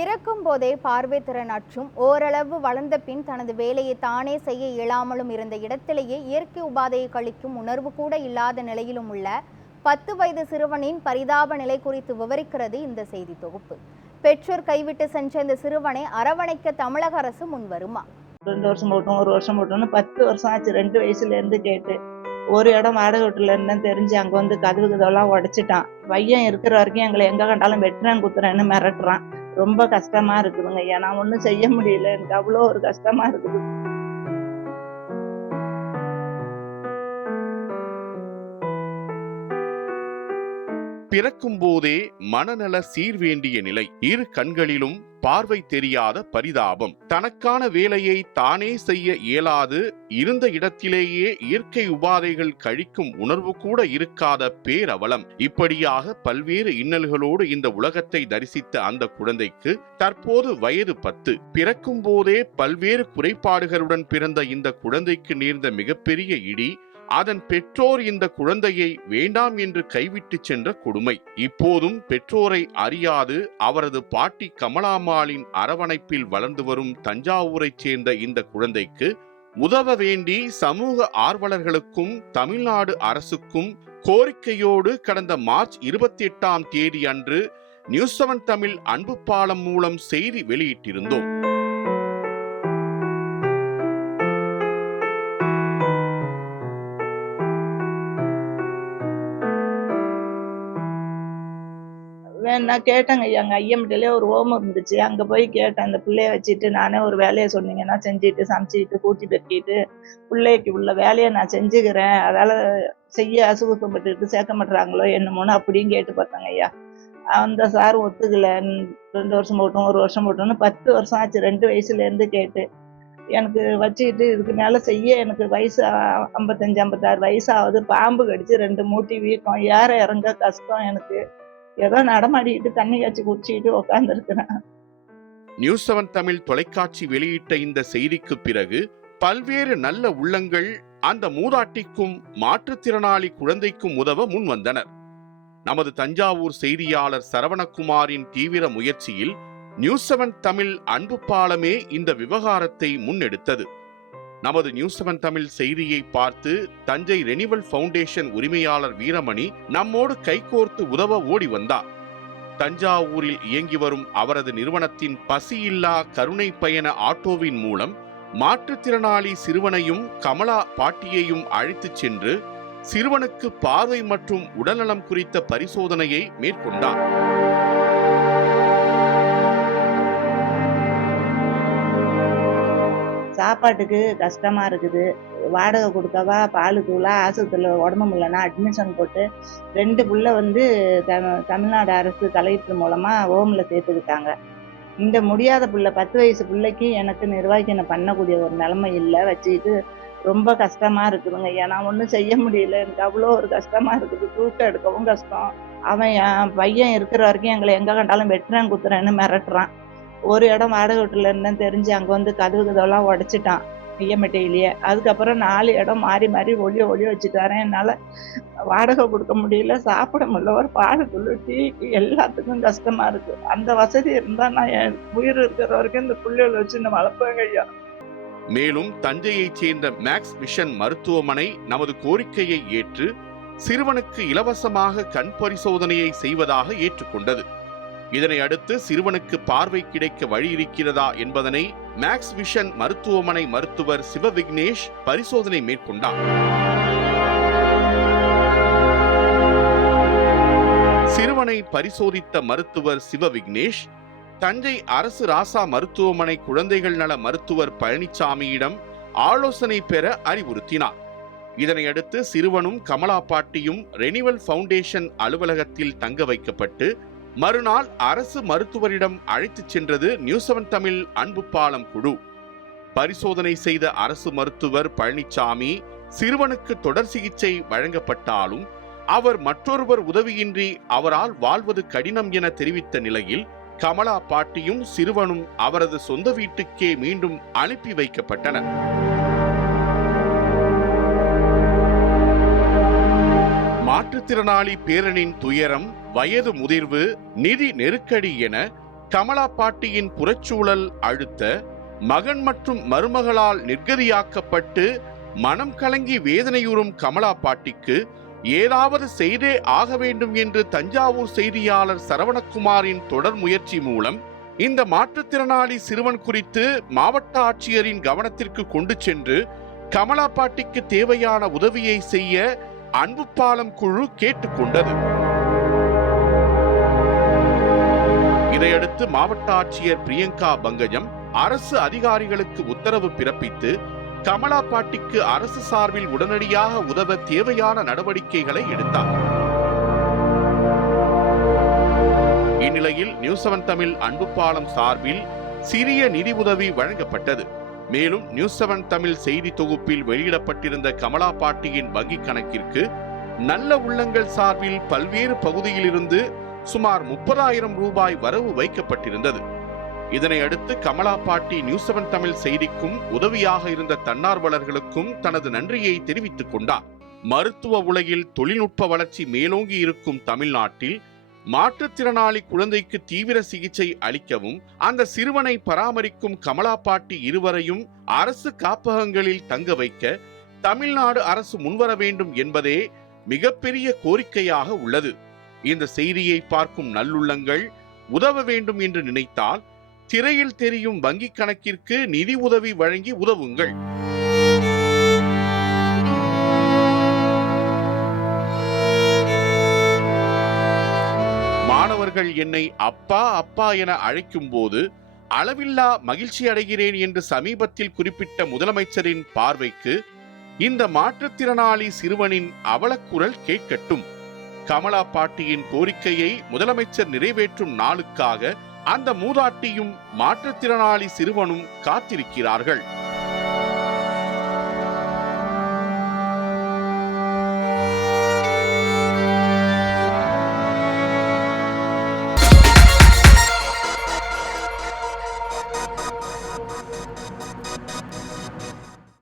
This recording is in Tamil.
பிறக்கும் போதே பார்வை திறன் அற்றும் ஓரளவு வளர்ந்த பின் தனது வேலையை தானே செய்ய இயலாமலும் இருந்த இடத்திலேயே இயற்கை உபாதையை கழிக்கும் உணர்வு கூட இல்லாத நிலையிலும் உள்ள 10 வயது சிறுவனின் பரிதாப நிலை குறித்து விவரிக்கிறது இந்த செய்தி தொகுப்பு. பெற்றோர் கைவிட்டு சென்ற இந்த சிறுவனை அரவணைக்க தமிழக அரசு முன்வருமா? 2 வருஷம் போட்டோம், 1 வருஷம் போட்டோம்னு 10 வருஷம் ஆச்சு. 2 வயசுல இருந்து கேட்டு ஒரு இடம் வாடகை வீட்டுல இருந்தேன்னு தெரிஞ்சு அங்க வந்து கதவுலாம் உடைச்சிட்டான். பையன் இருக்கிற வரைக்கும் எங்களை எங்க கண்டாலும் வெட்டுறேன் குத்துறேன்னு மிரட்டுறான். ரொம்ப கஷ்டமா இருக்குதுங்க ஐயா. நான் ஒன்றும் செய்ய முடியல. எனக்கு அவ்வளோ ஒரு கஷ்டமா இருக்குது. பிறக்கும் போதே மனநல சீர்வேண்டிய நிலை, இரு கண்களிலும் பார்வை தெரியாத பரிதாபம், தனக்கான வேலையை தானே செய்ய இயலாது இருந்த இடத்திலேயே இயற்கை உபாதைகள் கழிக்கும் உணர்வு கூட இருக்காத பேரவலம். இப்படியாக பல்வேறு இன்னல்களோடு இந்த உலகத்தை தரிசித்த அந்த குழந்தைக்கு தற்போது வயது 10. பிறக்கும் போதே பல்வேறு குறைபாடுகளுடன் பிறந்த இந்த குழந்தைக்கு நேர்ந்த மிகப்பெரிய இடி அதன் பெற்றோர் இந்த குழந்தையை வேண்டாம் என்று கைவிட்டு சென்ற கொடுமை. இப்போதும் பெற்றோரை அறியாது அவரது பாட்டி கமலாம்மாளின் அரவணைப்பில் வளர்ந்து வரும் தஞ்சாவூரைச் சேர்ந்த இந்த குழந்தைக்கு உதவ வேண்டி சமூக ஆர்வலர்களுக்கும் தமிழ்நாடு அரசுக்கும் கோரிக்கையோடு கடந்த மார்ச் 28ஆம் தேதி அன்று நியூஸ்7 தமிழ் அன்பு பாலம் மூலம் செய்தி வெளியிட்டிருந்தோம். நான் கேட்டேங்க ஐயா, அங்கே ஐயம்பட்டிலே ஒரு ஹோம் இருந்துச்சு. அங்கே போய் கேட்டேன். அந்த பிள்ளைய வச்சுட்டு நானே ஒரு வேலையை சொன்னீங்கன்னா செஞ்சுட்டு சமைச்சிட்டு கூட்டி பெருக்கிட்டு பிள்ளைக்கு உள்ள வேலையை நான் செஞ்சுக்கிறேன், அதால் செய்ய அசுகப்பட்டுட்டு சேர்க்க மாட்டுறாங்களோ என்னமோன்னு அப்படின்னு கேட்டு பார்த்தாங்க ஐயா. அந்த சார் ஒத்துக்கல. 2 வருஷம் போட்டோம், 1 வருஷம் போட்டோம்னு 10 வருஷம் ஆச்சு. 2 வயசுலேருந்து கேட்டு எனக்கு வச்சுக்கிட்டு இதுக்கு மேலே செய்ய எனக்கு வயசு 55 56 வயசாகுது. பாம்பு கடிச்சு 2 மூட்டி வீக்கம், ஏற இறங்க கஷ்டம். எனக்கு ஏதோ நடமாடிக்கிட்டு தண்ணி காய்ச்சி குடிச்சிக்கிட்டு உட்காந்துருக்கிறேன். நியூஸ்7 தமிழ் தொலைக்காட்சி வெளியிட்ட இந்த செய்திக்கு பிறகு பல்வேறு நல்ல உள்ளங்கள் அந்த மூதாட்டிக்கும் மாற்றுத்திறனாளி குழந்தைக்கும் உதவ முன் வந்தனர். நமது தஞ்சாவூர் செய்தியாளர் சரவணகுமாரின் தீவிர முயற்சியில் நியூஸ்7 தமிழ் அன்பு பாலமே இந்த விவகாரத்தை முன்னெடுத்தது. நமது நியூஸ்7 தமிழ் செய்தியை பார்த்து தஞ்சை ரெனிவல் ஃபவுண்டேஷன் உரிமையாளர் வீரமணி நம்மோடு கைகோர்த்து உதவ ஓடி வந்தார். தஞ்சாவூரில் இயங்கி வரும் அவரது நிறுவனத்தின் பசியில்லா கருணை பயண ஆட்டோவின் மூலம் மாற்றுத்திறனாளி சிறுவனையும் கமலா பாட்டியையும் அழைத்துச் சென்று சிறுவனுக்கு பார்வை மற்றும் உடல்நலம் குறித்த பரிசோதனையை மேற்கொண்டார். சாப்பாட்டுக்கு கஷ்டமா இருக்குது. வாடகை கொடுக்கவா, பால் தூளா, ஆஸ்பத்திரியில் உடம்பு முடியலன்னா அட்மிஷன் போட்டு 2 பிள்ளை வந்து தமிழ்நாடு அரசு கலெக்டர் மூலமாக ஹோமில் சேர்த்துக்கிட்டாங்க. இந்த முடியாத பிள்ளை 10 வயசு பிள்ளைக்கு எனக்கு நிர்வாகினை பண்ணக்கூடிய ஒரு நிலைமை இல்லை. வச்சுக்கிட்டு ரொம்ப கஷ்டமா இருக்குதுங்க ஐயா. நான் ஒன்றும் செய்ய முடியல. எனக்கு அவ்வளோ ஒரு கஷ்டமா இருக்குது. தூக்கம் எடுக்கவும் கஷ்டம். அவன் என் பையன் இருக்கிற வரைக்கும் எங்களை எங்கே கண்டாலும் வெட்டுறேன் குத்துறேன்னு மிரட்டுறான். ஒரு இடம் வாடகை வீட்டுல இருந்தேன்னு தெரிஞ்சு அங்கே வந்து கதவுலாம் உடைச்சிட்டான் ஐயம்பட்டியிலேயே. அதுக்கப்புறம் 4 இடம் மாறி மாறி ஒளிய வச்சுட்டு வரேன். என்னால் வாடகை கொடுக்க முடியல, சாப்பிட முடியல. ஒரு பால் தூள் டீக்கு எல்லாத்துக்கும் கஷ்டமா இருக்கு. அந்த வசதி இருந்தால் நான் என் உயிர் இருக்கிற வரைக்கும் இந்த பிள்ளைகளை வச்சு நான் வளர்ப்பேங்க ஐயா. மேலும் தஞ்சையைச் சேர்ந்த மேக்ஸ் விஷன் மருத்துவமனை நமது கோரிக்கையை ஏற்று சிறுவனுக்கு இலவசமாக கண் பரிசோதனையை செய்வதாக ஏற்றுக்கொண்டது. இதனை அடுத்து சிறுவனுக்கு பார்வை கிடைக்க வழி இருக்கிறதா என்பதனை மேக்ஸ் விஷன் மருத்துவமனை மருத்துவர் சிவவிக்னேஷ் பரிசோதனை மேற்கொண்டார். சிறுவனை பரிசோதித்த மருத்துவர் சிவவிக்னேஷ் தஞ்சை அரசு ராசா மருத்துவமனை குழந்தைகள் நல மருத்துவர் பழனிசாமியிடம் ஆலோசனை பெற அறிவுறுத்தினார். இதனையடுத்து சிறுவனும் கமலா பாட்டியும் ரெனிவல் ஃபவுண்டேஷன் அலுவலகத்தில் தங்க வைக்கப்பட்டு மறுநாள் அரசு மருத்துவரிடம் அழைத்துச் சென்றது நியூஸ்7 தமிழ் அன்பு பாலம் குழு. பரிசோதனை செய்த அரசு மருத்துவர் பழனிசாமி சிறுவனுக்கு தொடர் சிகிச்சை வழங்கப்பட்டாலும் அவர் மற்றொருவர் உதவியின்றி அவரால் வாழ்வது கடினம் என தெரிவித்த நிலையில் கமலா பாட்டியும் சிறுவனும் அவரது சொந்த வீட்டுக்கே மீண்டும் அனுப்பி வைக்கப்பட்டனர். மாற்றுத்திறனாளி பேரனின் துயரம், வயது முதிர்வு, நிதி நெருக்கடி என கமலா பாட்டியின் புறச்சூழல் அழுத்த, மகன் மற்றும் மருமகளால் நிர்கதியாக்கப்பட்டு மனம் கலங்கி வேதனையுறும் கமலா பாட்டிக்கு ஏதாவது செய்தே ஆக வேண்டும் என்று தஞ்சாவூர் செய்தியாளர் சரவணகுமாரின் தொடர் முயற்சி மூலம் இந்த மாற்றுத்திறனாளி சிறுவன் குறித்து மாவட்ட ஆட்சியரின் கவனத்திற்கு கொண்டு சென்று கமலா பாட்டிக்கு தேவையான உதவியை செய்ய அன்பு பாலம் குழு கேட்டுக்கொண்டது. இதையடுத்து மாவட்ட ஆட்சியர் பிரியங்கா பங்கஜம் அரசு அதிகாரிகளுக்கு உத்தரவு பிறப்பித்து கமலா பாட்டிக்கு அரசு சார்பில் உடனடியாக உதவ தேவையான நடவடிக்கைகளை எடுத்தார். இந்நிலையில் நியூஸ் 7 தமிழ் அன்பு பாலம் சார்பில் சிறிய நிதி உதவி வழங்கப்பட்டது. மேலும் நியூஸ் 7 தமிழ் செய்தி தொகுப்பில் வெளியிடப்பட்டிருந்த கமலா பாட்டியின் வங்கி கணக்கிற்கு நல்ல உள்ளங்கள் சார்பில் பல்வேறு பகுதியிலிருந்து சுமார் 30,000 ரூபாய் வரவு வைக்கப்பட்டிருந்தது. இதனை அடுத்து கமலா பாட்டி நியூஸ் 7 தமிழ் செய்திக்கும் உதவியாக இருந்த தன்னார்வலர்களுக்கும் தனது நன்றியை தெரிவித்துக் கொண்டார். மருத்துவ உலகில் தொழில்நுட்ப வளர்ச்சி மேலோங்கி இருக்கும் தமிழ்நாட்டில் மாற்றுத்திறனாளி குழந்தைக்கு தீவிர சிகிச்சை அளிக்கவும் அந்த சிறுவனை பராமரிக்கும் கமலா பாட்டி இருவரையும் அரசு காப்பகங்களில் தங்க வைக்க தமிழ்நாடு அரசு முன்வர வேண்டும் என்பதே மிகப்பெரிய கோரிக்கையாக உள்ளது. இந்த செய்தியை பார்க்கும் நல்லுள்ளங்கள் உதவ வேண்டும் என்று நினைத்தால் திரையில் தெரியும் வங்கி கணக்கிற்கு நிதி உதவி வழங்கி உதவுங்கள். மாணவர்கள் என்னை அப்பா அப்பா என அழைக்கும் போது அளவில்லா மகிழ்ச்சி அடைகிறேன் என்று சமீபத்தில் குறிப்பிட்ட முதலமைச்சரின் பார்வைக்கு இந்த மாற்றுத்திறனாளி சிறுவனின் அவலக்குரல் கேட்கட்டும். கமலா பாட்டியின் கோரிக்கையை முதலமைச்சர் நிறைவேற்றும் நாளுக்காக அந்த மூதாட்டியும் மாற்றுத்திறனாளி சிறுவனும் காத்திருக்கிறார்கள்.